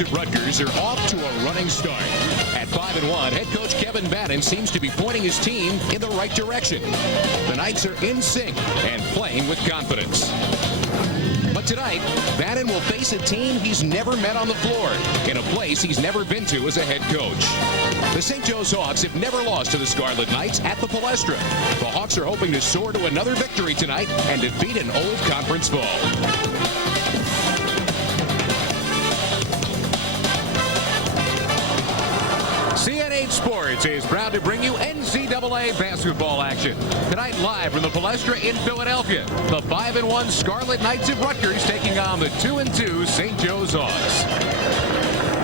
Knights at Rutgers are off to a running start. At 5-1, head coach Kevin Bannon seems to be pointing his team in the right direction. The Knights are in sync and playing with confidence. But tonight, Bannon will face a team he's never met on the floor in a place he's never been to as a head coach. The St. Joe's Hawks have never lost to the Scarlet Knights at the Palestra. The Hawks are hoping to soar to another victory tonight and defeat an old conference foe. CN8 Sports is proud to bring you NCAA basketball action. Tonight live from the Palestra in Philadelphia, the 5-1 Scarlet Knights of Rutgers taking on the 2-2 St. Joe's Hawks.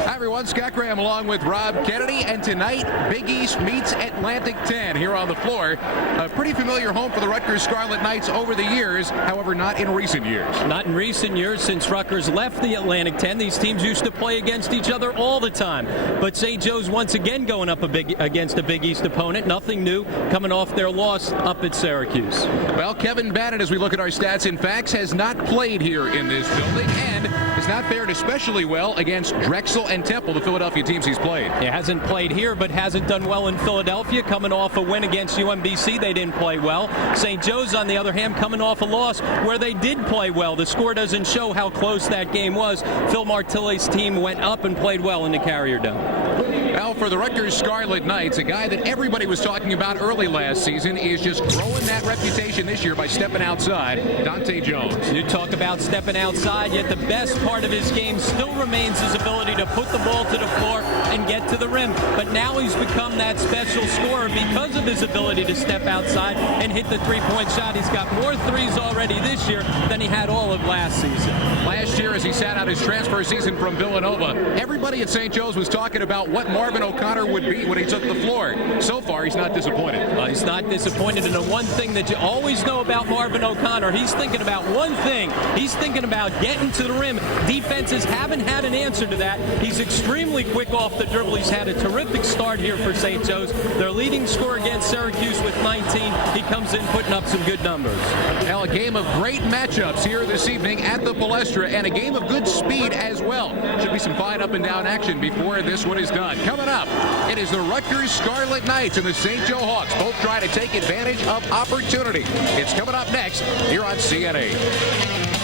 Hi everyone, Scott Graham along with Rob Kennedy, and tonight Big East meets Atlantic 10 here on the floor. A pretty familiar home for the Rutgers Scarlet Knights over the years, however not in recent years. Not in recent years. Since Rutgers left the Atlantic 10, these teams used to play against each other all the time. But St. Joe's once again going up against a Big East opponent. Nothing new coming off their loss up at Syracuse. Well, Kevin Bannon, as we look at our stats and facts, has not played here in this building and has not fared especially well against Drexel and Temple, the Philadelphia teams he's played. He hasn't played here, but hasn't done well in Philadelphia. Coming off a win against UMBC, they didn't play well. St. Joe's, on the other hand, coming off a loss where they did play well. The score doesn't show how close that game was. Phil Martille's team went up and played well in the Carrier Dome. Well, for the Rutgers Scarlet Knights, a guy that everybody was talking about early last season is just growing that reputation this year by stepping outside. Dahntay Jones. You talk about stepping outside, yet the best part of his game still remains his ability to put the ball to the floor and get to the rim. But now he's become that special scorer because of his ability to step outside and hit the three-point shot. He's got more threes already this year than he had all of last season. Last year, as he sat out his transfer season from Villanova, everybody at St. Joe's was talking about what Marvin O'Connor would be when he took the floor. So far, he's not disappointed. He's not disappointed. And the one thing that you always know about Marvin O'Connor, he's thinking about one thing. He's thinking about getting to the rim. Defenses haven't had an answer to that. He's extremely quick off the dribble. He's had a terrific start here for St. Joe's. Their leading scorer against Syracuse with 19. He comes in putting up some good numbers. Well, a game of great matchups here this evening at the Palestra, and a game of good speed as well. Should be some fine up and down action before this one is done. Coming up, it is the Rutgers Scarlet Knights and the St. Joe Hawks, both trying to take advantage of opportunity. It's coming up next here on CN8.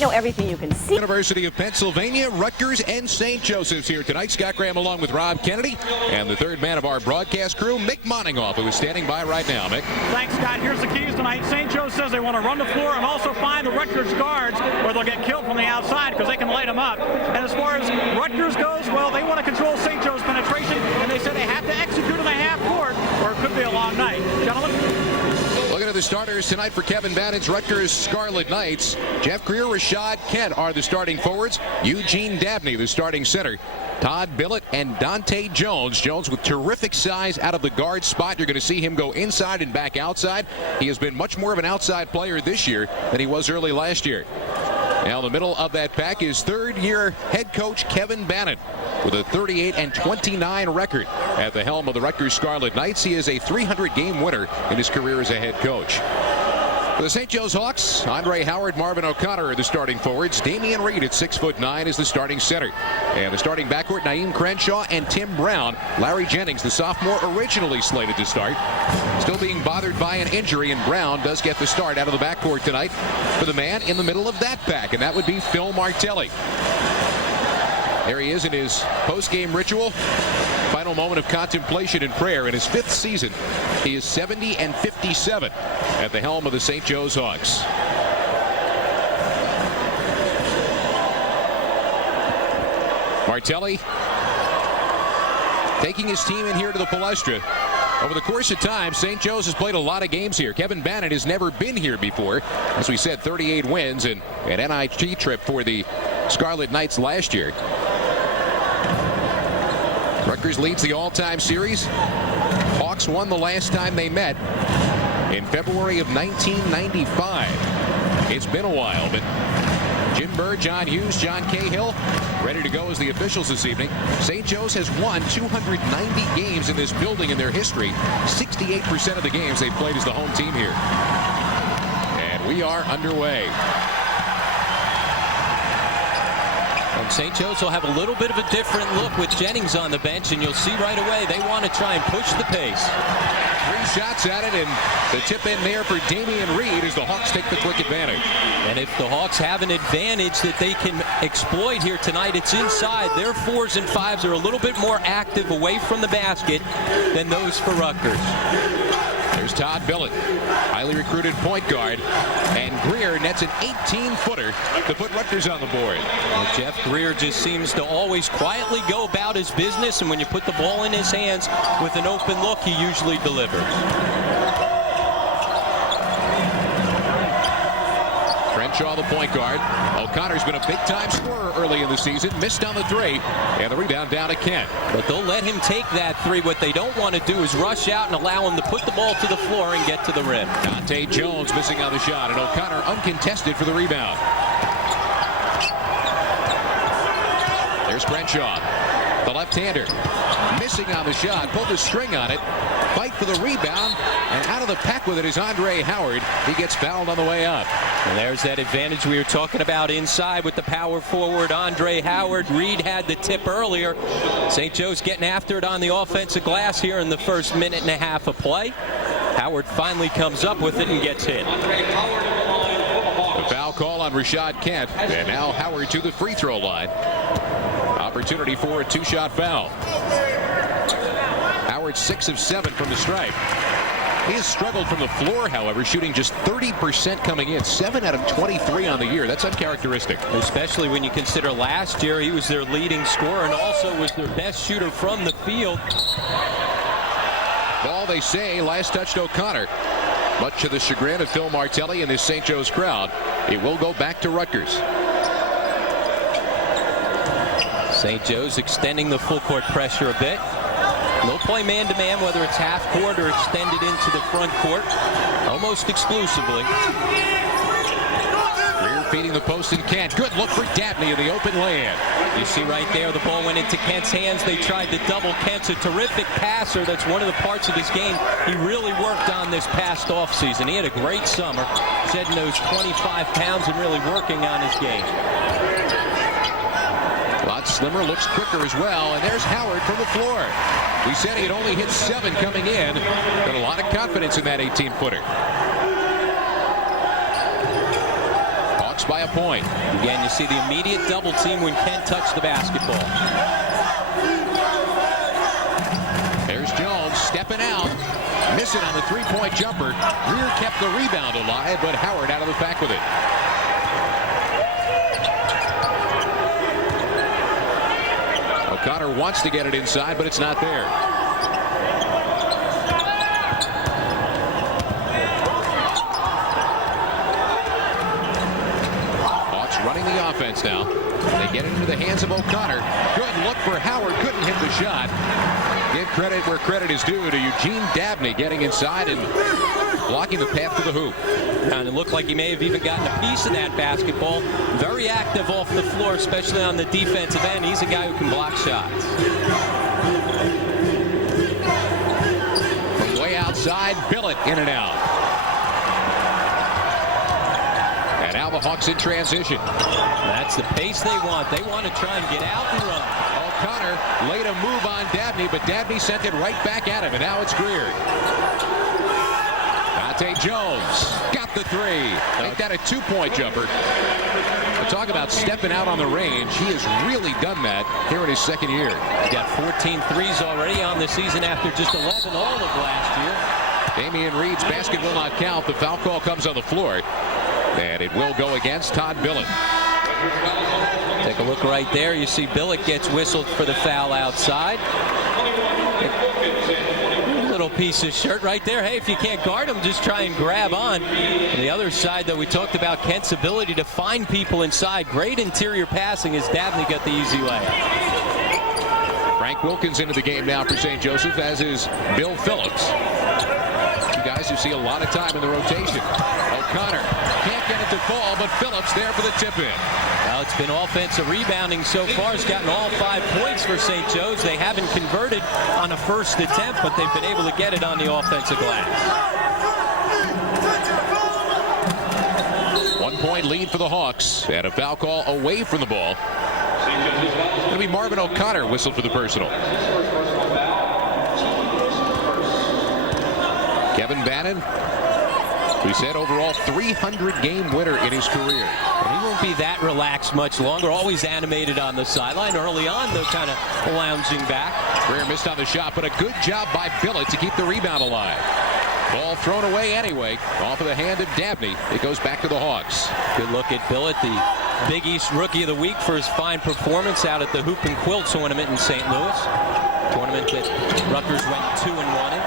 Know everything you can see. University of Pennsylvania, Rutgers, and St. Joseph's here tonight. Scott Graham along with Rob Kennedy and the third man of our broadcast crew, Mick Moningoff, who is standing by right now. Mick. Thanks, Scott. Here's the keys tonight. St. Joe says they want to run the floor and also find the Rutgers guards where they'll get killed from the outside because they can light them up. And as far as Rutgers goes, well, they want to control St. Joe's penetration, and they said they have to execute in the half court or it could be a long night. Gentlemen? Looking at the starters tonight for Kevin Bannon's Rutgers Scarlet Knights. Jeff Greer, Rashad Kent are the starting forwards. Eugene Dabney, the starting center. Todd Billett and Dahntay Jones. Jones with terrific size out of the guard spot. You're going to see him go inside and back outside. He has been much more of an outside player this year than he was early last year. Now in the middle of that pack is third-year head coach Kevin Bannon with a 38-29 record at the helm of the Rutgers Scarlet Knights. He is a 300-game winner in his career as a head coach. For the St. Joe's Hawks, Andre Howard, Marvin O'Connor are the starting forwards. Damian Reed at 6'9" is the starting center. And the starting backcourt, Naeem Crenshaw and Tim Brown. Larry Jennings, the sophomore, originally slated to start, still being bothered by an injury, and Brown does get the start out of the backcourt tonight for the man in the middle of that pack, and that would be Phil Martelli. There he is in his post-game ritual. Final moment of contemplation and prayer. In his 5th season, he is 70-57 at the helm of the St. Joe's Hawks. Martelli taking his team in here to the Palestra Over the course of time, St. Joe's has played a lot of games here. Kevin Bannon has never been here before. As we said, 38 wins and an NIT trip for the Scarlet Knights last year. Rutgers leads the all-time series. Hawks won the last time they met in February of 1995. It's been a while, but Jim Burr, John Hughes, John Cahill ready to go as the officials this evening. St. Joe's has won 290 games in this building in their history. 68% of the games they've played as the home team here. And we are underway. And St. Joe's will have a little bit of a different look with Jennings on the bench, and you'll see right away they want to try and push the pace. 3 shots at it, and the tip in there for Damian Reed as the Hawks take the quick advantage. And if the Hawks have an advantage that they can exploit here tonight, it's inside. Their 4s and 5s are a little bit more active away from the basket than those for Rutgers. There's Todd Billett, highly recruited point guard, and Greer nets an 18-footer to put Rutgers on the board. Well, Jeff Greer just seems to always quietly go about his business, and when you put the ball in his hands with an open look, he usually delivers. Crenshaw, the point guard. O'Connor's been a big-time scorer early in the season. Missed on the 3, and the rebound down to Kent. But they'll let him take that 3. What they don't want to do is rush out and allow him to put the ball to the floor and get to the rim. Dahntay Jones missing on the shot, and O'Connor uncontested for the rebound. There's Crenshaw, the left-hander, missing on the shot, pulled the string on it. Fight for the rebound, and out of the pack with it is Andre Howard. He gets fouled on the way up. And there's that advantage we were talking about inside with the power forward Andre Howard. Reed had the tip earlier. St. Joe's getting after it on the offensive glass here in the first minute and a half of play. Howard finally comes up with it and gets hit. The foul call on Rashad Kent, and now Howard to the free throw line. Opportunity for a 2-shot foul. Howard 6 of 7 from the stripe. He has struggled from the floor, however, shooting just 30% coming in. 7 out of 23 on the year. That's uncharacteristic. Especially when you consider last year he was their leading scorer and also was their best shooter from the field. Ball, they say, last touched O'Connor. Much to the chagrin of Phil Martelli and his St. Joe's crowd. It will go back to Rutgers. St. Joe's extending the full court pressure a bit. They'll play man-to-man, whether it's half court or extended into the front court, almost exclusively. Greer feeding the post and Kent. Good look for Dabney in the open lane. You see right there, the ball went into Kent's hands. They tried to double. Kent's a terrific passer. That's one of the parts of his game he really worked on this past offseason. He had a great summer, shedding those 25 pounds and really working on his game. A lot slimmer, looks quicker as well, and there's Howard from the floor. We said he had only hit 7 coming in. Got a lot of confidence in that 18-footer. Hawks by a point. Again, you see the immediate double team when Kent touched the basketball. There's Jones stepping out. Missing on the 3-point jumper. Greer kept the rebound alive, but Howard out of the pack with it. O'Connor wants to get it inside, but it's not there. Hawks running the offense now. They get it into the hands of O'Connor. Good look for Howard. Couldn't hit the shot. Give credit where credit is due to Eugene Dabney getting inside and blocking the path to the hoop. And it looked like he may have even gotten a piece of that basketball. Very active off the floor, especially on the defensive end. He's a guy who can block shots. From way outside, Billett in and out. And now the Hawks in transition. That's the pace they want. They want to try and get out and run. O'Connor laid a move on Dabney, but Dabney sent it right back at him, and now it's Greer. Dahntay Jones got the 3. Make that a 2-point jumper. We'll talk about stepping out on the range. He has really done that here in his second year. He's got 14 threes already on the season after just 11 all of last year. Damian Reed's basket will not count. The foul call comes on the floor, and it will go against Todd Billett. Take a look right there. You see Billett gets whistled for the foul outside. A little piece of shirt right there. Hey, if you can't guard him, just try and grab on. On the other side, though, we talked about Kent's ability to find people inside. Great interior passing as Dabney got the easy layup. Frank Wilkins into the game now for St. Joseph, as is Bill Phillips. Two guys who see a lot of time in the rotation. O'Connor can't get it to fall, but Phillips there for the tip-in. Well, it's been offensive rebounding so far. It's gotten all 5 points for St. Joe's. They haven't converted on a first attempt, but they've been able to get it on the offensive glass. 1 point lead for the Hawks, and a foul call away from the ball. It's going to be Marvin O'Connor whistled for the personal. Kevin Bannon, we said overall 300-game winner in his career. And he won't be that relaxed much longer. Always animated on the sideline. Early on, though, kind of lounging back. Greer missed on the shot, but a good job by Billett to keep the rebound alive. Ball thrown away anyway. Off of the hand of Dabney. It goes back to the Hawks. Good look at Billett, the Big East Rookie of the Week, for his fine performance out at the Hoop and Quill tournament in St. Louis. Tournament that Rutgers went 2-1 in.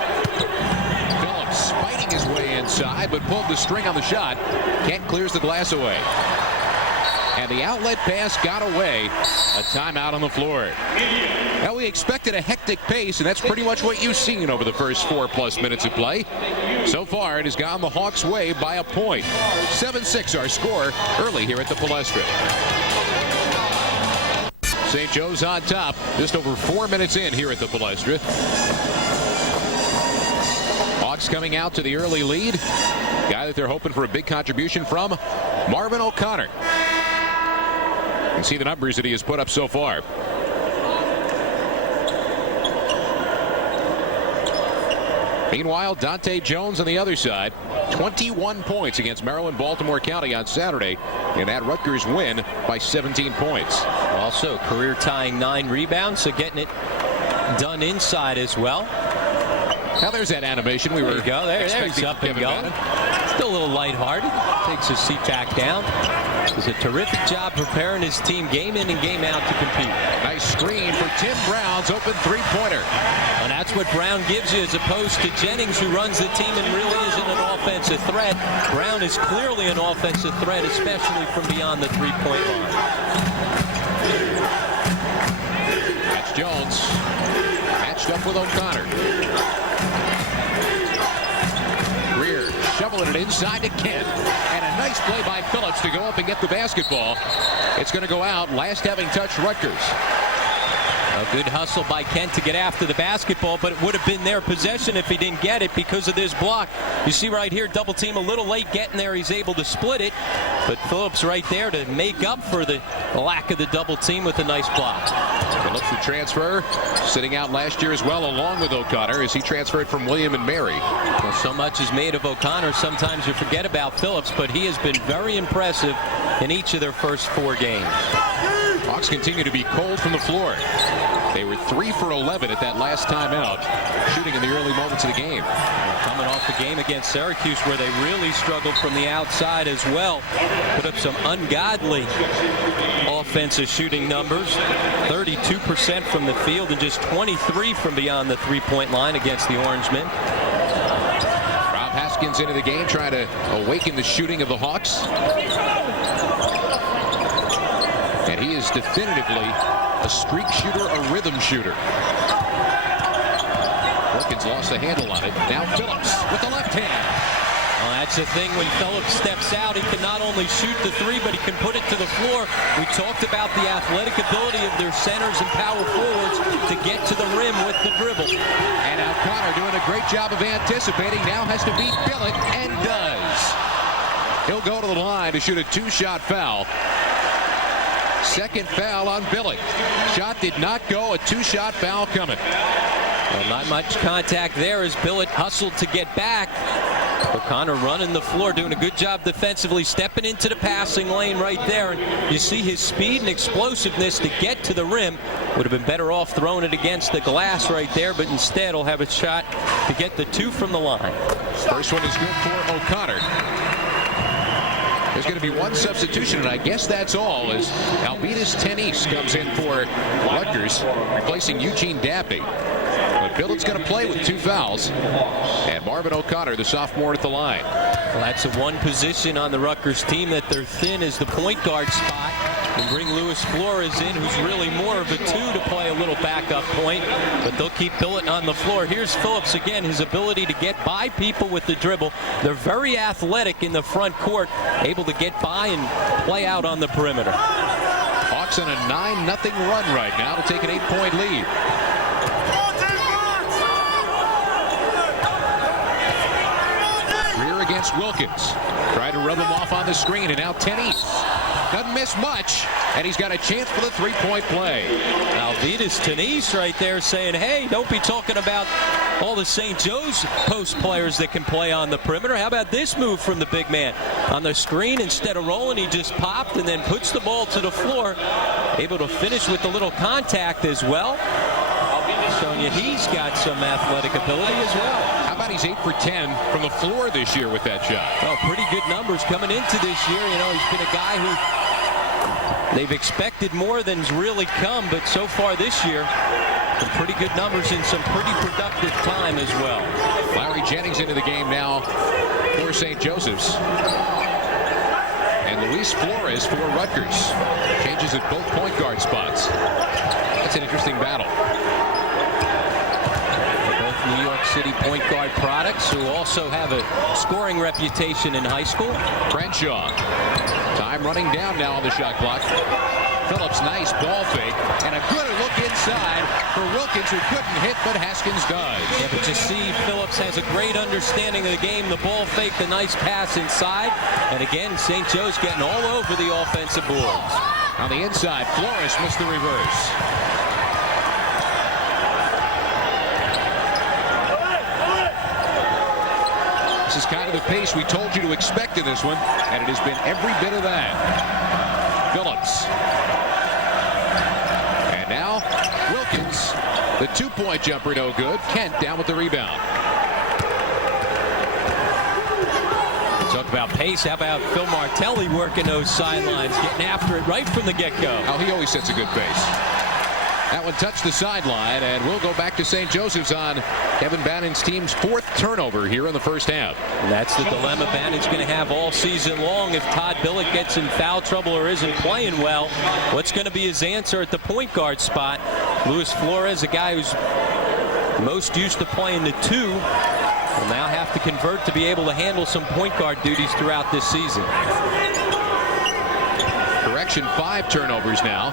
Phillips fighting his way inside, but pulled the string on the shot. Kent clears the glass away. And the outlet pass got away. A timeout on the floor. Now, we expected a hectic pace, and that's pretty much what you've seen over the first 4+ minutes of play. So far, it has gone the Hawks' way by a point. 7-6 our score early here at the Palestra. St. Joe's on top, just over 4 minutes in here at the Palestra. Hawks coming out to the early lead. Guy that they're hoping for a big contribution from, Marvin O'Connor. You can see the numbers that he has put up so far. Meanwhile, Dahntay Jones on the other side, 21 points against Maryland Baltimore County on Saturday in that Rutgers win by 17 points. Also career-tying 9 rebounds, so getting it done inside as well. Now there's that animation we were go. There's up and going. Still a little lighthearted. Takes his seat back down. Does a terrific job preparing his team game in and game out to compete. Nice screen for Tim Brown's open three-pointer. And that's what Brown gives you, as opposed to Jennings, who runs the team and really isn't an offensive threat. Brown is clearly an offensive threat, especially from beyond the three-point line. That's Jones. Matched up with O'Connor. Greer shoveling it inside to Kent. And a nice play by Phillips to go up and get the basketball. It's going to go out. Last having touched Rutgers. A good hustle by Kent to get after the basketball, but it would have been their possession if he didn't get it because of this block. You see right here, double team a little late getting there. He's able to split it, but Phillips right there to make up for the lack of the double team with a nice block. Phillips, the transfer, sitting out last year as well, along with O'Connor, as he transferred from William and Mary. Well, so much is made of O'Connor, sometimes you forget about Phillips, but he has been very impressive in each of their first 4 games. Hawks continue to be cold from the floor. They were 3 for 11 at that last timeout, shooting in the early moments of the game. Coming off the game against Syracuse, where they really struggled from the outside as well. Put up some ungodly offensive shooting numbers. 32% from the field and just 23 from beyond the three-point line against the Orangemen. Rob Haskins into the game, trying to awaken the shooting of the Hawks. And he is definitively a streak shooter, a rhythm shooter. Wilkins lost the handle on it. Now Phillips with the left hand. Well, that's the thing. When Phillips steps out, he can not only shoot the 3, but he can put it to the floor. We talked about the athletic ability of their centers and power forwards to get to the rim with the dribble. And O'Connor doing a great job of anticipating. Now has to beat Billett, and does. He'll go to the line to shoot a 2-shot foul. Second foul on Billett. Shot did not go. A 2-shot foul coming. Well, not much contact there as Billett hustled to get back. O'Connor running the floor, doing a good job defensively, stepping into the passing lane right there. And you see his speed and explosiveness to get to the rim. Would have been better off throwing it against the glass right there, but instead he'll have a shot to get the 2 from the line. First one is good for O'Connor. There's going to be one substitution, and I guess that's all, as Albidas Tennis comes in for Rutgers, replacing Eugene Dabney. But Billett's going to play with 2 fouls. And Marvin O'Connor, the sophomore, at the line. Well, that's the one position on the Rutgers team that they're thin is the point guard spot. And bring Luis Flores in, who's really more of a 2 to play a little backup point. But they'll keep Billett on the floor. Here's Phillips again, his ability to get by people with the dribble. They're very athletic in the front court, able to get by and play out on the perimeter. Hawks on a 9-0 run right now to take an 8-point lead. Greer against Wilkins. Try to rub him off on the screen, and now Tennis doesn't miss much, and he's got a chance for the 3-point play. Alvidas Tennis right there saying, hey, don't be talking about all the St. Joe's post players that can play on the perimeter. How about this move from the big man? On the screen, instead of rolling, he just popped and then puts the ball to the floor. Able to finish with a little contact as well. Showing you he's got some athletic ability as well. How about he's 8 for 10 from the floor this year with that shot? Oh, pretty good numbers coming into this year. You know, he's been a guy who they've expected more than's really come, but so far this year, some pretty good numbers and some pretty productive time as well. Larry Jennings into the game now for St. Joseph's. And Luis Flores for Rutgers. Changes at both point guard spots. That's an interesting battle. New York City point guard products who also have a scoring reputation in high school. Crenshaw. Time running down now on the shot clock. Phillips, nice ball fake, and a good look inside for Wilkins, who couldn't hit, but Haskins does. Yeah, but you see Phillips has a great understanding of the game. The ball fake, the nice pass inside, and again, St. Joe's getting all over the offensive boards. On the inside, Flores missed the reverse. This is kind of the pace we told you to expect in this one, and it has been every bit of that. Phillips. And now, Wilkins. The 2-point jumper no good. Kent down with the rebound. Talk about pace. How about Phil Martelli working those sidelines, getting after it right from the get-go. Oh, he always sets a good pace. That one touched the sideline, and we'll go back to St. Joseph's on Kevin Bannon's team's 4th turnover here in the first half. And that's the dilemma Bannon's going to have all season long. If Todd Billett gets in foul trouble or isn't playing well, what's going to be his answer at the point guard spot? Luis Flores, a guy who's most used to playing the 2, will now have to convert to be able to handle some point guard duties throughout this season. Correction, 5 turnovers now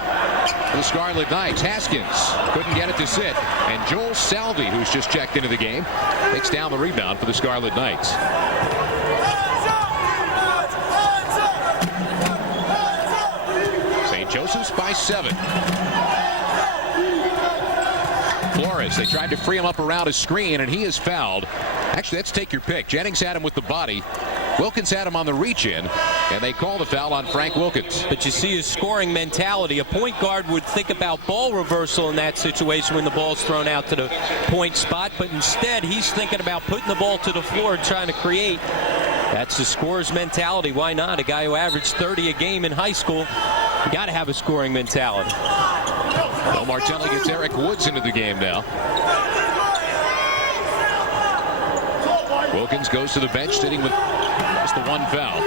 for the Scarlet Knights. Haskins couldn't get it to sit, and Joel Salvi, who's just checked into the game, takes down the rebound for the Scarlet Knights. St. Joseph's by 7. Flores, they tried to free him up around his screen, and he is fouled. Actually, let's take your pick. Jennings had him with the body. Wilkins had him on the reach-in, and they call the foul on Frank Wilkins. But you see his scoring mentality. A point guard would think about ball reversal in that situation when the ball's thrown out to the point spot, but instead he's thinking about putting the ball to the floor and trying to create. That's the scorer's mentality. Why not? A guy who averaged 30 a game in high school, you got to have a scoring mentality. Well, Martelli gets Eric Woods into the game now. Wilkins goes to the bench, sitting with just the 1 foul.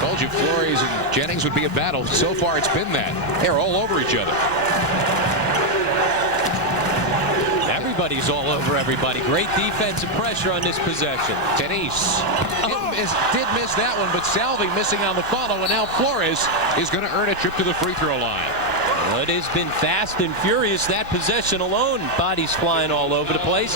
Told you Flores and Jennings would be a battle. So far, it's been that. They're all over each other. Everybody's all over everybody. Great defensive pressure on this possession. Tennis did miss that one, but Salvi missing on the follow, and now Flores is going to earn a trip to the free throw line. Well, it has been fast and furious. That possession alone, bodies flying all over the place.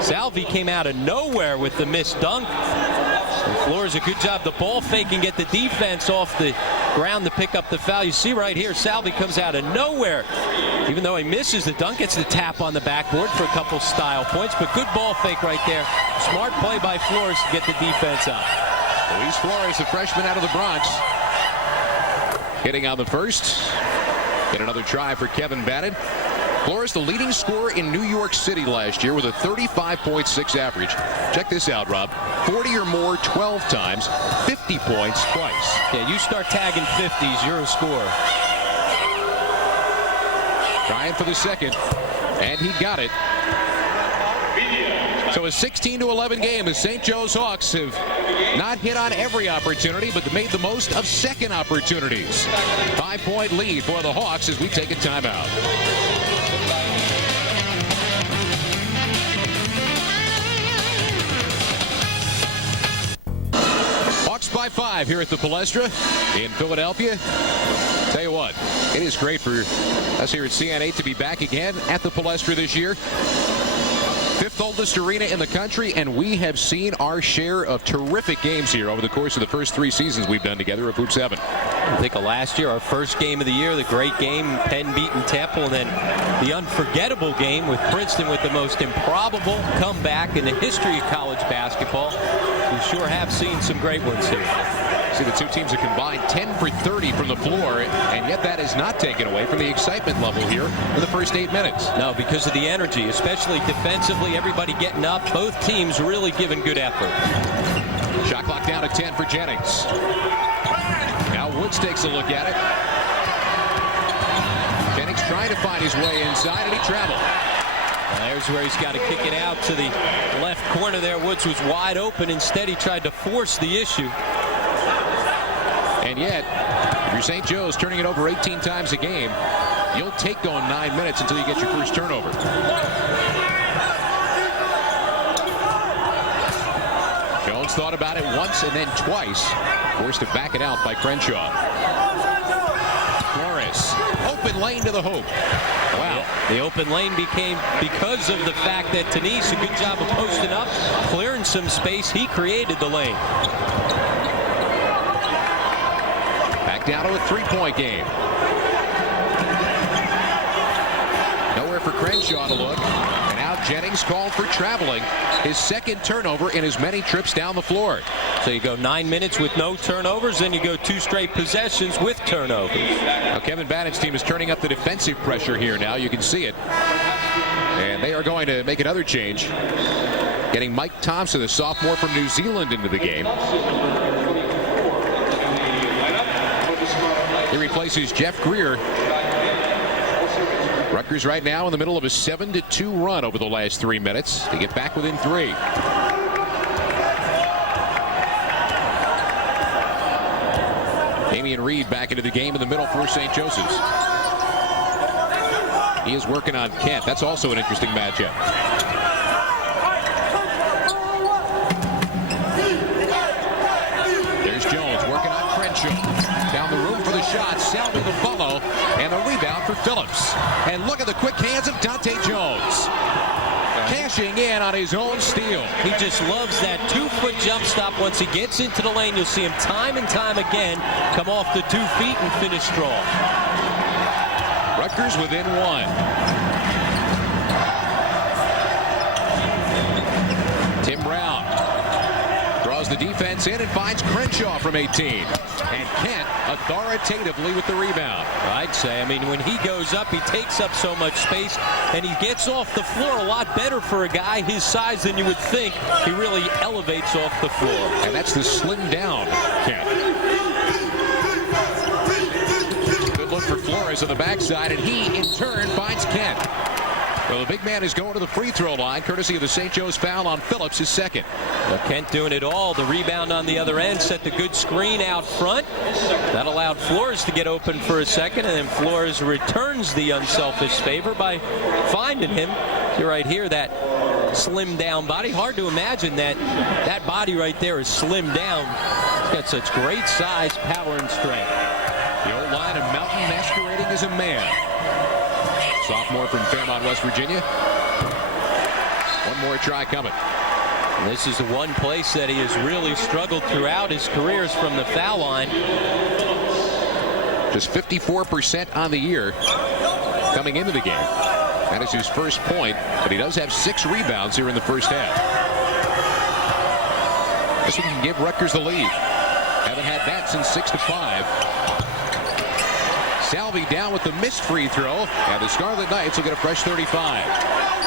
Salvi came out of nowhere with the missed dunk. And Flores, a good job. The ball fake and get the defense off the ground to pick up the foul. You see right here, Salvi comes out of nowhere. Even though he misses the dunk, gets the tap on the backboard for a couple style points. But good ball fake right there. Smart play by Flores to get the defense out. Luis Flores, the freshman out of the Bronx, hitting on the first. Get another try for Kevin Bannon. Flores, the leading scorer in New York City last year with a 35.6 average. Check this out, Rob. 40 or more 12 times, 50 points twice. Yeah, you start tagging 50s, you're a scorer. Trying for the second, and he got it. So a 16-11 game. The St. Joe's Hawks have not hit on every opportunity, but made the most of second opportunities. 5-point lead for the Hawks as we take a timeout. Hawks by 5 here at the Palestra in Philadelphia. Tell you what, it is great for us here at CN8 to be back again at the Palestra this year. 5th oldest arena in the country, and we have seen our share of terrific games here over the course of the first 3 seasons we've done together of Hoop 7. I think of last year, our first game of the year, the great game, Penn beating Temple, and then the unforgettable game with Princeton with the most improbable comeback in the history of college basketball. We sure have seen some great ones here. See, the two teams have combined 10 for 30 from the floor, and yet that is not taken away from the excitement level here in the first 8 minutes. No, because of the energy, especially defensively, everybody getting up. Both teams really giving good effort. Shot clock down to 10 for Jennings. Now Woods takes a look at it. Jennings trying to find his way inside, and he traveled. Well, there's where he's got to kick it out to the left corner there. Woods was wide open. Instead, he tried to force the issue. And yet, if you're St. Joe's turning it over 18 times a game, you'll take going 9 minutes until you get your first turnover. Jones thought about it once and then twice. Forced to back it out by Crenshaw. Flores, open lane to the hoop. Wow. The open lane became because of the fact that Tanise, a good job of posting up, clearing some space. He created the lane. Back down to a 3-point game. Nowhere for Crenshaw to look. And now Jennings called for traveling. His second turnover in as many trips down the floor. So you go 9 minutes with no turnovers, then you go 2 straight possessions with turnovers. Now Kevin Bannock's team is turning up the defensive pressure here now. You can see it. And they are going to make another change. Getting Mike Thompson, the sophomore from New Zealand, into the game. He replaces Jeff Greer. Rutgers right now in the middle of a 7-2 run over the last 3 minutes to get back within 3. Damian Reed back into the game in the middle for St. Joseph's. He is working on Kent. That's also an interesting matchup. There's Jones working on Crenshaw. Down the room for the shot. Salvi the follow. And the rebound for Phillips. And look at the quick hands of Dahntay Jones. Cashing in on his own steal. He just loves that 2-foot jump stop. Once he gets into the lane, you'll see him time and time again come off the 2 feet and finish strong. Rutgers within 1. Tim Brown draws the defense in and finds Crenshaw from 18. And Kent authoritatively with the rebound. I'd say, I mean, when he goes up, he takes up so much space, and he gets off the floor a lot better for a guy his size than you would think. He really elevates off the floor. And that's the slim down Kent. Good look for Flores on the backside, and he, in turn, finds Kent. Well, the big man is going to the free throw line, courtesy of the St. Joe's foul on Phillips, his second. Well, Kent doing it all. The rebound on the other end set the good screen out front. That allowed Flores to get open for a second, and then Flores returns the unselfish favor by finding him. See right here, that slim down body. Hard to imagine that that body right there is slim down. He's got such great size, power, and strength. The old line of Mountain masquerading as a man. Sophomore from Fairmont, West Virginia. One more try coming. And this is the one place that he has really struggled throughout his career is from the foul line. Just 54% on the year coming into the game. That is his first point, but he does have 6 rebounds here in the first half. This one can give Rutgers the lead. Haven't had that since 6-5. Salvi down with the missed free throw, and the Scarlet Knights will get a fresh 35.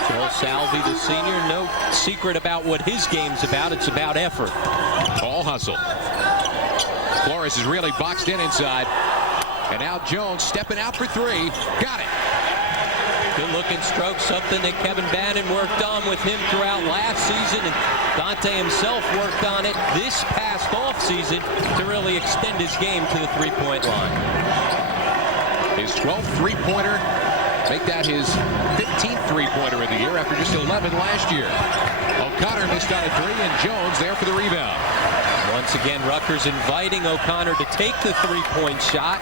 Joel Salvi, the senior, no secret about what his game's about. It's about effort. Ball hustle. Flores is really boxed in inside. And now Jones stepping out for 3. Got it. Good-looking stroke, something that Kevin Bannon worked on with him throughout last season, and Dahntay himself worked on it this past offseason to really extend his game to the three-point line. His 12th three-pointer, make that his 15th three-pointer of the year after just 11 last year. O'Connor missed out a three, and Jones there for the rebound. Once again, Rutgers inviting O'Connor to take the three-point shot.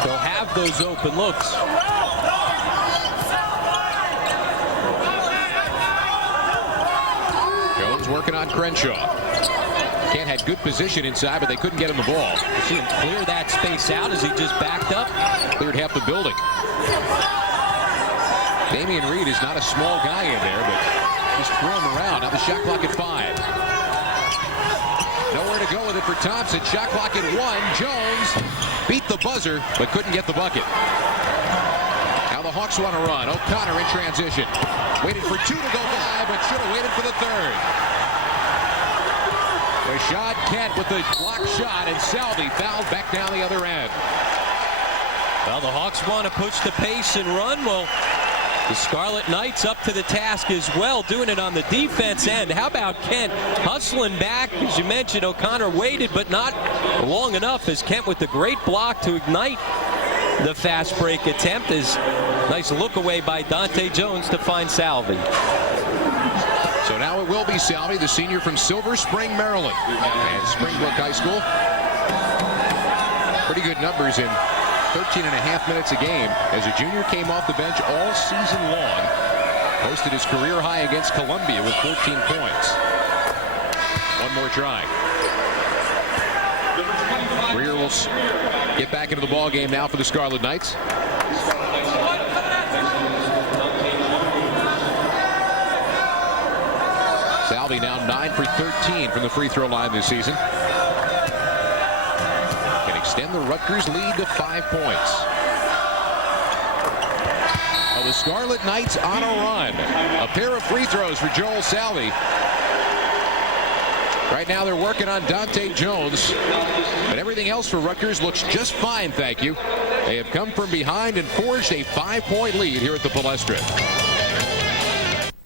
They'll have those open looks. Jones working on Crenshaw. Kent had good position inside, but they couldn't get him the ball. You see him clear that space out as he just backed up. Cleared half the building. Damian Reed is not a small guy in there, but just throw him around. Now the shot clock at 5. Nowhere to go with it for Thompson. Shot clock at 1. Jones beat the buzzer, but couldn't get the bucket. Now the Hawks want to run. O'Connor in transition. Waited for 2 to go by, but should have waited for the 3rd. Rashad Kent with the block shot, and Salvi fouled back down the other end. Well, the Hawks want to push the pace and run. Well, the Scarlet Knights up to the task as well, doing it on the defense end. How about Kent hustling back? As you mentioned, O'Connor waited, but not long enough, as Kent with the great block to ignite the fast break attempt. Is nice look away by Dahntay Jones to find Salvi. So now it will be Salvi, the senior from Silver Spring, Maryland, and Springbrook High School. Pretty good numbers in 13.5 minutes a game as a junior. Came off the bench all season long. Posted his career high against Columbia with 14 points. One more try. Greer will get back into the ball game now for the Scarlet Knights. Salvi now 9 for 13 from the free throw line this season. Can extend the Rutgers lead to 5 points. Well, the Scarlet Knights on a run. A pair of free throws for Joel Salvi. Right now they're working on Dahntay Jones, but everything else for Rutgers looks just fine, thank you. They have come from behind and forged a 5-point lead here at the Palestra.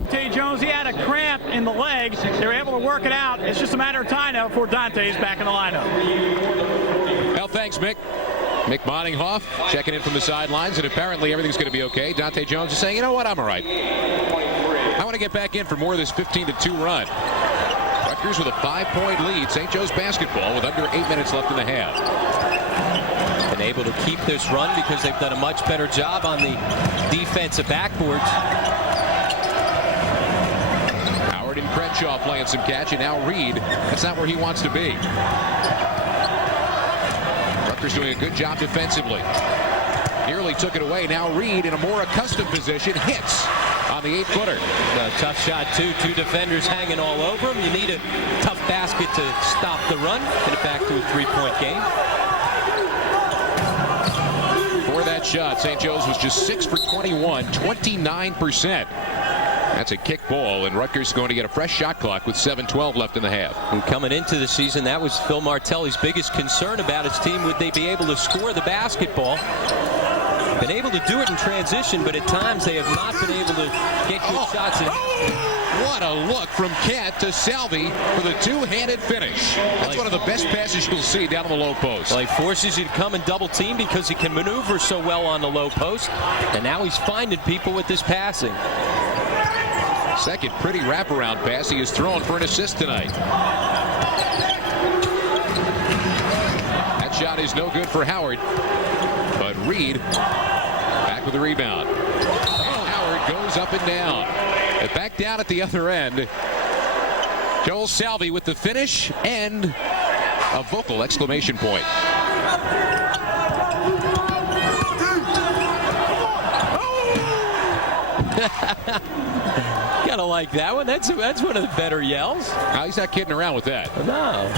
Dahntay Jones, he had a cramp in the leg. They were able to work it out. It's just a matter of time now before Dahntay's back in the lineup. Well, thanks, Mick. Mick Monninghoff checking in from the sidelines, and apparently everything's going to be okay. Dahntay Jones is saying, you know what, I'm all right. I want to get back in for more of this 15-2 run. Rutgers with a 5-point lead. St. Joe's basketball with under 8 minutes left in the half. Been able to keep this run because they've done a much better job on the defensive backboards. Howard and Crenshaw playing some catch, and now Reed. That's not where he wants to be. Rutgers doing a good job defensively. Nearly took it away. Now Reed in a more accustomed position hits on the 8-footer. Tough shot, too. 2 defenders hanging all over him. You need a tough basket to stop the run. Get it back to a 3-point game. For that shot, St. Joe's was just 6 for 21, 29%. That's a kick ball, and Rutgers is going to get a fresh shot clock with 7:12 left in the half. And coming into the season, that was Phil Martelli's biggest concern about his team. Would they be able to score the basketball? Been able to do it in transition, but at times they have not been able to get good shots in. What a look from Kent to Salvi for the two-handed finish. That's one of the best passes you'll see down on the low post. Well, he forces you to come and double team because he can maneuver so well on the low post. And now he's finding people with this passing. Second pretty wraparound pass he is throwing for an assist tonight. That shot is no good for Howard. But Reed back with the rebound. And Howard goes up and down. And back down at the other end. Joel Salvi with the finish and a vocal exclamation point. Gotta like that one. That's one of the better yells. Now, he's not kidding around with that. No.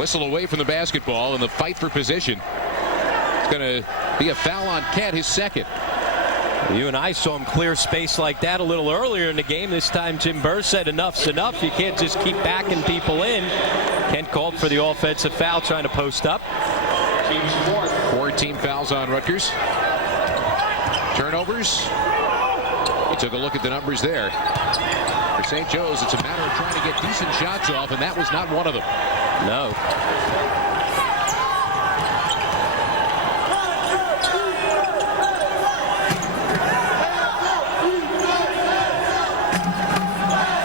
Whistle away from the basketball, and the fight for position. It's going to be a foul on Kent, his second. You and I saw him clear space like that a little earlier in the game. This time Jim Burr said enough's enough. You can't just keep backing people in. Kent called for the offensive foul, trying to post up. 4 team fouls on Rutgers. Turnovers. He took a look at the numbers there. For St. Joe's, it's a matter of trying to get decent shots off, and that was not one of them. No.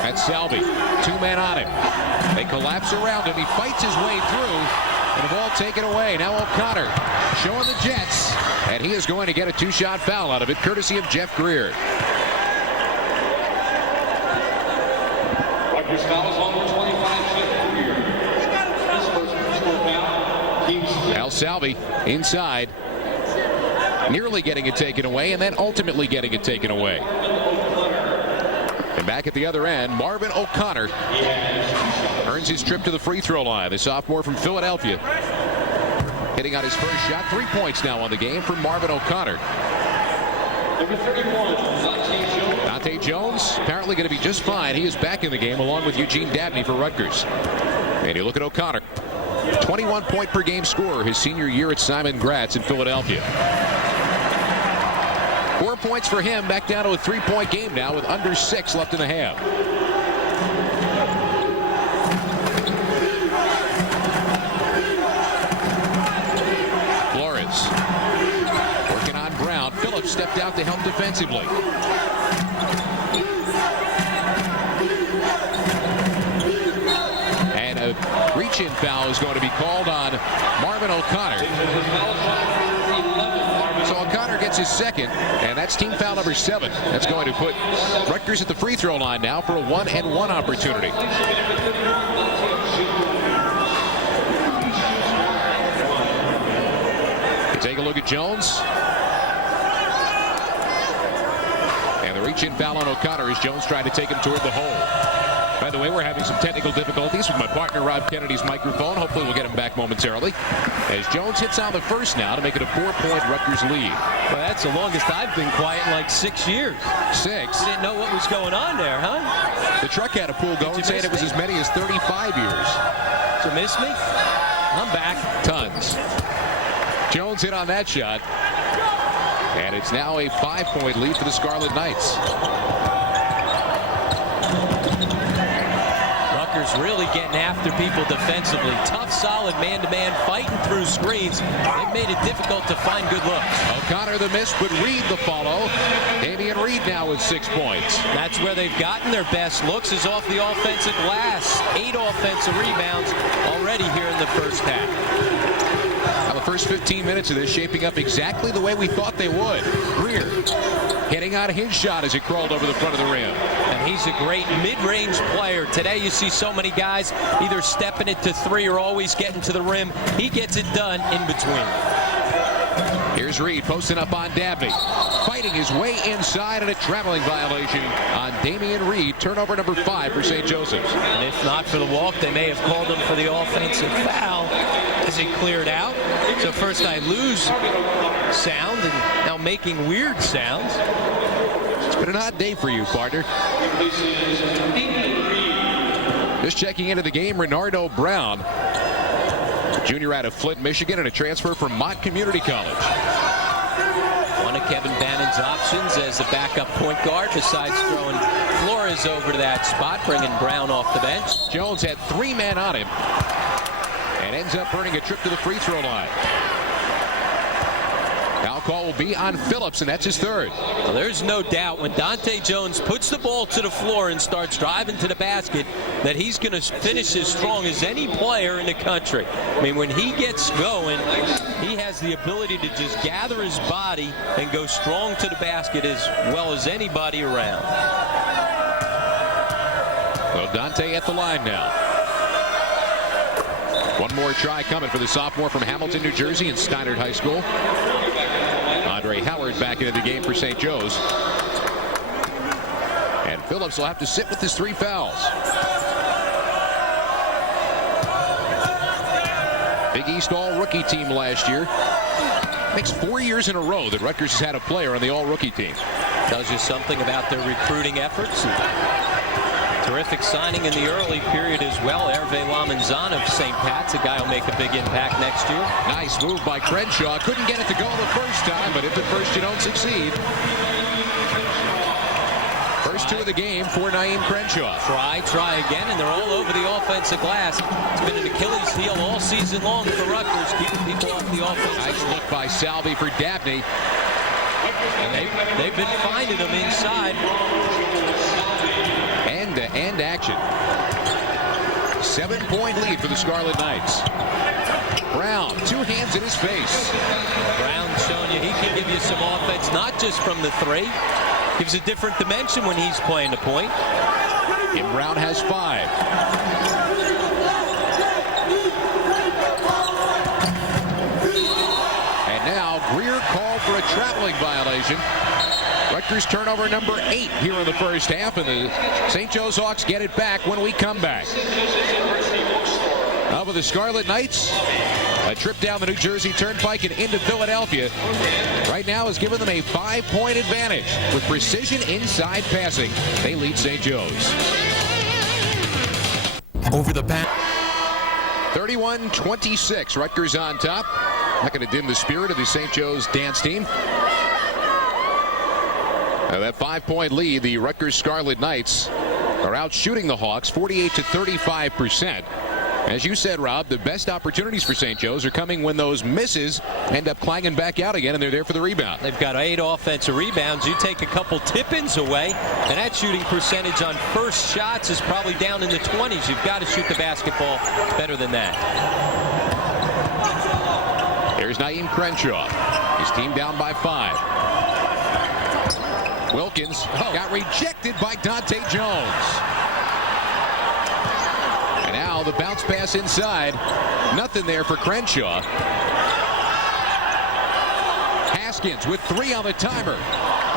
That's Salvi. Two men on him. They collapse around him. He fights his way through, and the ball taken away. Now O'Connor showing the Jets, and he is going to get a two-shot foul out of it, courtesy of Jeff Greer. Rutgers foul is on number 25, Jeff Greer. His first personal foul. Joel Salvi inside, nearly getting it taken away, and then ultimately getting it taken away. And back at the other end, Marvin O'Connor earns his trip to the free throw line. The sophomore from Philadelphia hitting on his first shot. 3 points now on the game for Marvin O'Connor. Number 31, Dahntay Jones apparently going to be just fine. He is back in the game along with Eugene Dabney for Rutgers. And you look at O'Connor, 21 point per game scorer his senior year at Simon Gratz in Philadelphia. 4 points for him, back down to a 3-point game now with under 6 left in the half. Flores working on Brown. Phillips stepped out to help defensively. And a reach-in foul is going to be called on Marvin O'Connor. So O'Connor gets his second, and that's team foul number 7. That's going to put Rutgers at the free throw line now for a 1-and-1 opportunity. You take a look at Jones. And the reach-in foul on O'Connor as Jones tried to take him toward the hole. By the way, we're having some technical difficulties with my partner Rob Kennedy's microphone. Hopefully we'll get him back momentarily. As Jones hits on the first now to make it a 4-point Rutgers lead. Well, that's the longest I've been quiet in like 6 years. 6? You didn't know what was going on there, huh? The truck had a pool going, saying it was as many as 35 years. Did you miss me? I'm back. Tons. Jones hit on that shot. And it's now a 5-point lead for the Scarlet Knights. Really getting after people defensively. Tough, solid man-to-man, fighting through screens. It made it difficult to find good looks. O'Connor the miss, but Reed the follow. Damian Reed now with 6 points. That's where they've gotten their best looks, is off the offensive glass. 8 offensive rebounds already here in the first half. Now the first 15 minutes of this shaping up exactly the way we thought they would. Greer hitting on his shot as it crawled over the front of the rim. And he's a great mid-range player. Today you see so many guys either stepping it to 3 or always getting to the rim. He gets it done in between. Here's Reed posting up on Dabney. Fighting his way inside, and a traveling violation on Damian Reed. Turnover number 5 for St. Joseph's. And if not for the walk, they may have called him for the offensive foul as he cleared out. So first I lose sound and now making weird sounds. It's been an odd day for you, partner. Just checking into the game, Renardo Brown. Junior out of Flint, Michigan, and a transfer from Mott Community College. One of Kevin Bannon's options as a backup point guard, besides throwing Flores over to that spot, bringing Brown off the bench. Jones had 3 men on him and ends up earning a trip to the free throw line. Foul call will be on Phillips, and that's his 3rd. Well, there's no doubt when Dahntay Jones puts the ball to the floor and starts driving to the basket that he's going to finish as strong as any player in the country. I mean, when he gets going, he has the ability to just gather his body and go strong to the basket as well as anybody around. Well, Dahntay at the line now. One more try coming for the sophomore from Hamilton, New Jersey, and Steinert High School. Andre Howard back into the game for St. Joe's. And Phillips will have to sit with his 3 fouls. Big East all-rookie team last year. Makes 4 years in a row that Rutgers has had a player on the all-rookie team. Tells you something about their recruiting efforts. Terrific signing in the early period as well. Hervé Lamanzan of St. Pat's, a guy who'll make a big impact next year. Nice move by Crenshaw. Couldn't get it to go the first time, but if at first you don't succeed. First two of the game for Naeem Crenshaw. Try again, and they're all over the offensive glass. It's been an Achilles heel all season long for Rutgers, keeping people off the offense. Nice look by Salvi for Dabney. And they've been finding him inside. End-to-end action. 7-point lead for the Scarlet Knights. Brown, two hands in his face. Brown showing you he can give you some offense, not just from the three. Gives a different dimension when he's playing the point. And Brown has 5. And now Greer called for a traveling violation. Rutgers turnover number 8 here in the first half, and the St. Joe's Hawks get it back when we come back. Now for the Scarlet Knights, a trip down the New Jersey Turnpike and into Philadelphia right now has given them a 5-point advantage. With precision inside passing, they lead St. Joe's. Over the back. 31-26, Rutgers on top. Not going to dim the spirit of the St. Joe's dance team. That 5-point lead, the Rutgers Scarlet Knights are out shooting the Hawks 48 to 35%. As you said, Rob, the best opportunities for St. Joe's are coming when those misses end up clanging back out again, and they're there for the rebound. They've got 8 offensive rebounds. You take a couple tip-ins away, and that shooting percentage on first shots is probably down in the 20s. You've got to shoot the basketball better than that. Here's Naeem Crenshaw. His team down by 5. Wilkins got rejected by Dahntay Jones. And now the bounce pass inside. Nothing there for Crenshaw. Haskins with 3 on the timer.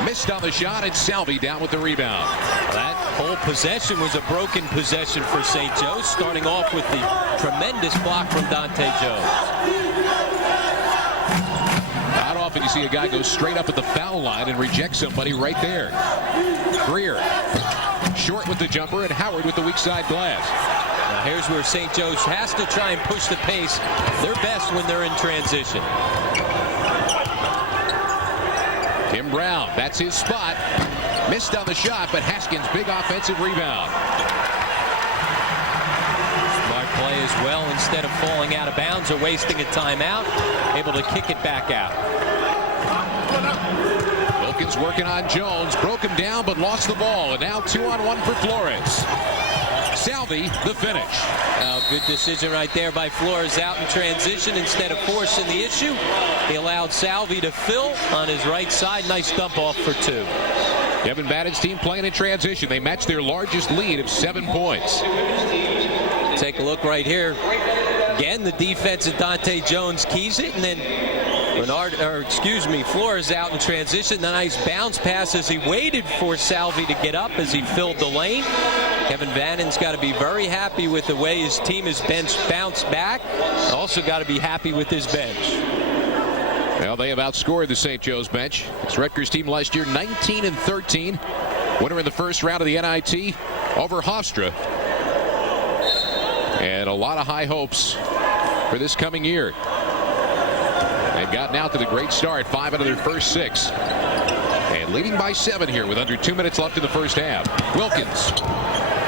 Missed on the shot, and Salvi down with the rebound. That whole possession was a broken possession for St. Joe's, starting off with the tremendous block from Dahntay Jones. Not often you see a guy go straight up at the foul line and reject somebody right there. Greer short with the jumper, and Howard with the weak side glass. Now here's where St. Joe's has to try and push the pace. They're best when they're in transition. Tim Brown, that's his spot. Missed on the shot, but Haskins, big offensive rebound. Smart play as well. Instead of falling out of bounds or wasting a timeout, able to kick it back out. Wilkins working on Jones, broke him down but lost the ball, and now 2-on-1 for Flores. Salvi, the finish. Good decision right there by Flores out in transition instead of forcing the issue. He allowed Salvi to fill on his right side. Nice dump off for 2. Kevin Bannett's team playing in transition. They matched their largest lead of 7 points. Take a look right here. Again, the defense of Dahntay Jones keys it, and then Flores out in transition. The nice bounce pass as he waited for Salvi to get up as he filled the lane. Kevin Vannen's got to be very happy with the way his team has bounced back. Also got to be happy with his bench. Well, they have outscored the St. Joe's bench. It's Rutgers team last year, 19-13. Winner in the first round of the NIT over Hofstra. And a lot of high hopes for this coming year. They've gotten out to the great start, 5 out of their first 6. And leading by 7 here with under 2 minutes left in the first half. Wilkins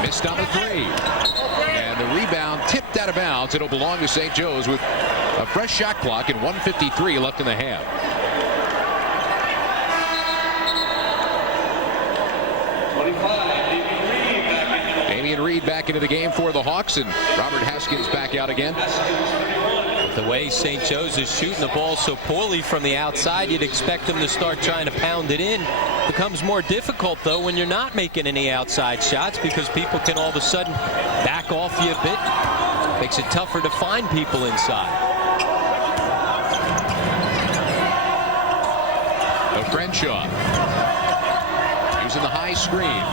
missed on the 3. And the rebound tipped out of bounds. It'll belong to St. Joe's with a fresh shot clock and 1:53 left in the half. Damian Reed back into the game for the Hawks, and Robert Haskins back out again. The way St. Joe's is shooting the ball so poorly from the outside, you'd expect them to start trying to pound it in. Becomes more difficult, though, when you're not making any outside shots, because people can all of a sudden back off you a bit. Makes it tougher to find people inside. So Crenshaw using the high screen.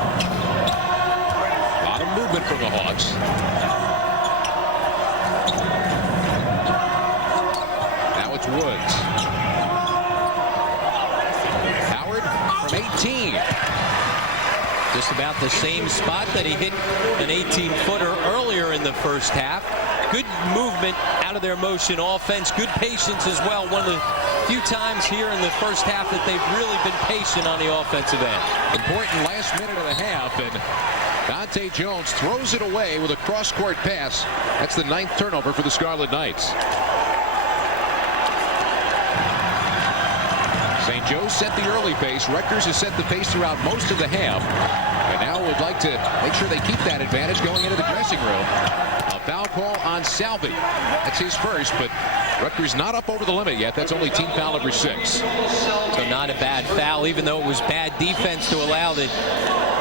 A lot of movement from the Hawks. Woods. Howard from 18. Just about the same spot that he hit an 18-footer earlier in the first half. Good movement out of their motion offense. Good patience as well. One of the few times here in the first half that they've really been patient on the offensive end. Important last minute of the half, and Dahntay Jones throws it away with a cross-court pass. That's the 9th turnover for the Scarlet Knights. St. Joe's set the early pace. Rutgers has set the pace throughout most of the half, and now would like to make sure they keep that advantage going into the dressing room. A foul call on Salvi. That's his first, but Rutgers not up over the limit yet. That's only team foul number 6. So not a bad foul, even though it was bad defense to allow the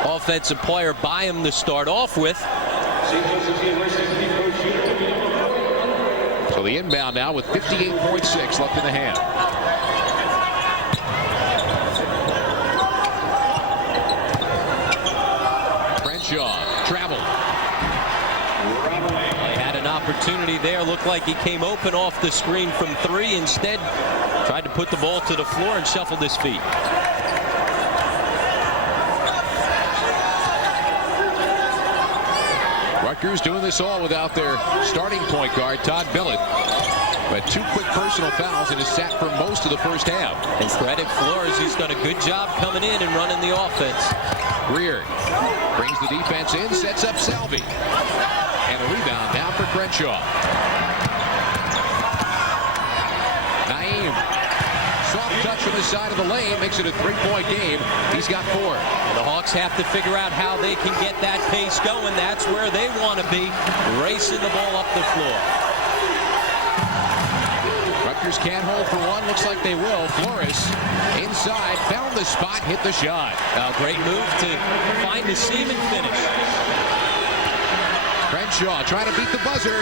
offensive player by him to start off with. So the inbound now with 58.6 left in the half. Travel. They had an opportunity there. Looked like he came open off the screen from 3. Instead, tried to put the ball to the floor and shuffled his feet. Rutgers doing this all without their starting point guard, Todd Billett. But 2 quick personal fouls and is sat for most of the first half. And credit Flores, he's done a good job coming in and running the offense. Greer brings the defense in, sets up Salvi. And a rebound down for Crenshaw. Naeem. Soft touch from the side of the lane makes it a 3-point game. He's got 4. The Hawks have to figure out how they can get that pace going. That's where they want to be, racing the ball up the floor. Rutgers can't hold for one. Looks like they will. Flores inside, found the spot, hit the shot. Great move to find the seam and finish. Crenshaw trying to beat the buzzer.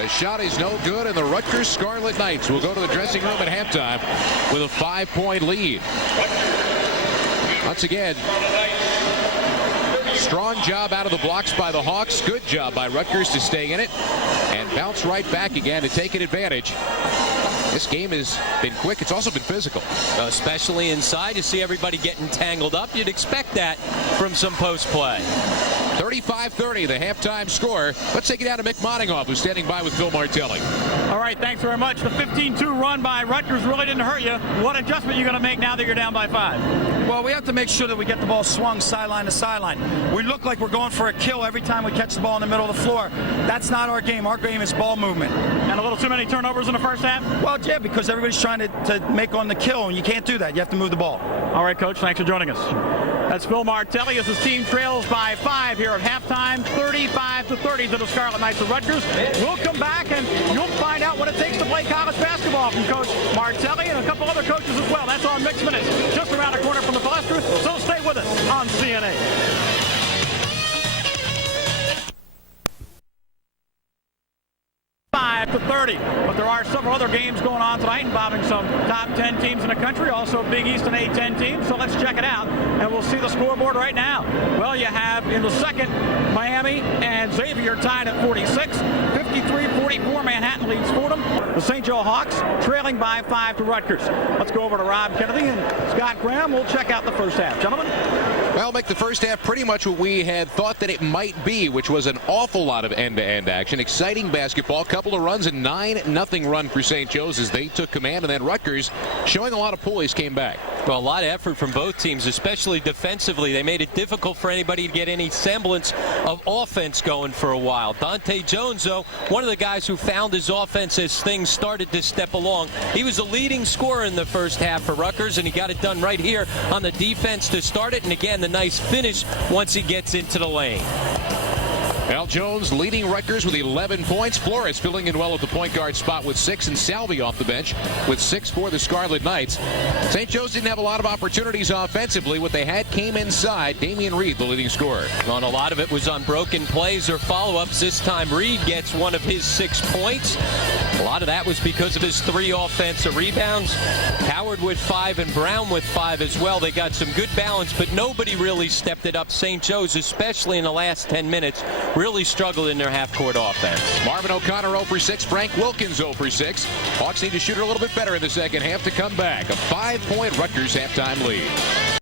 The shot is no good, and the Rutgers Scarlet Knights will go to the dressing room at halftime with a 5-point lead. Once again, strong job out of the blocks by the Hawks. Good job by Rutgers to stay in it and bounce right back again to take an advantage. This game has been quick. It's also been physical. Especially inside. You see everybody getting tangled up. You'd expect that from some post play. 35-30, the halftime score. Let's take it down to Mick Moningoff, who's standing by with Phil Martelli. All right, thanks very much. The 15-2 run by Rutgers really didn't hurt you. What adjustment are you going to make now that you're down by 5? Well, we have to make sure that we get the ball swung sideline to sideline. We look like we're going for a kill every time we catch the ball in the middle of the floor. That's not our game. Our game is ball movement. And a little too many turnovers in the first half? Well, yeah, because everybody's trying to make on the kill, and you can't do that. You have to move the ball. All right, Coach, thanks for joining us. That's Phil Martelli as his team trails by 5 here at halftime, 35-30 to the Scarlet Knights of Rutgers. We'll come back and you'll find out what it takes to play college basketball from Coach Martelli and a couple other coaches as well. That's on Mixed Minutes, just around the corner from the Palestra. So stay with us on CNA. 5-30, but there are several other games going on tonight involving some top 10 teams in the country, also Big East and A-10 teams, so let's check it out, and we'll see the scoreboard right now. Well, you have in the second, Miami and Xavier tied at 46, 53-44, Manhattan leads Fordham. The St. Joe Hawks trailing by 5 to Rutgers. Let's go over to Rob Kennedy and Scott Graham. We'll check out the first half. Gentlemen? Well, make the first half pretty much what we had thought that it might be, which was an awful lot of end-to-end action. Exciting basketball, couple of runs, and 9-0 run for St. Joe's as they took command, and then Rutgers, showing a lot of poise, came back. Well, a lot of effort from both teams, especially defensively. They made it difficult for anybody to get any semblance of offense going for a while. Dahntay Jones, though, one of the guys who found his offense as things started to step along. He was the leading scorer in the first half for Rutgers, and he got it done right here on the defense to start it. And again, the nice finish once he gets into the lane. Al Jones leading Rutgers with 11 points. Flores filling in well at the point guard spot with 6, and Salvi off the bench with 6 for the Scarlet Knights. St. Joe's didn't have a lot of opportunities offensively. What they had came inside. Damian Reed, the leading scorer. Well, and a lot of it was on broken plays or follow-ups. This time Reed gets one of his 6 points. A lot of that was because of his 3 offensive rebounds. Howard with 5 and Brown with 5 as well. They got some good balance, but nobody really stepped it up. St. Joe's, especially in the last 10 minutes, really struggled in their half-court offense. Marvin O'Connor 0 for 6. Frank Wilkins 0 for 6. Hawks need to shoot it a little bit better in the second half to come back. A 5-point Rutgers halftime lead.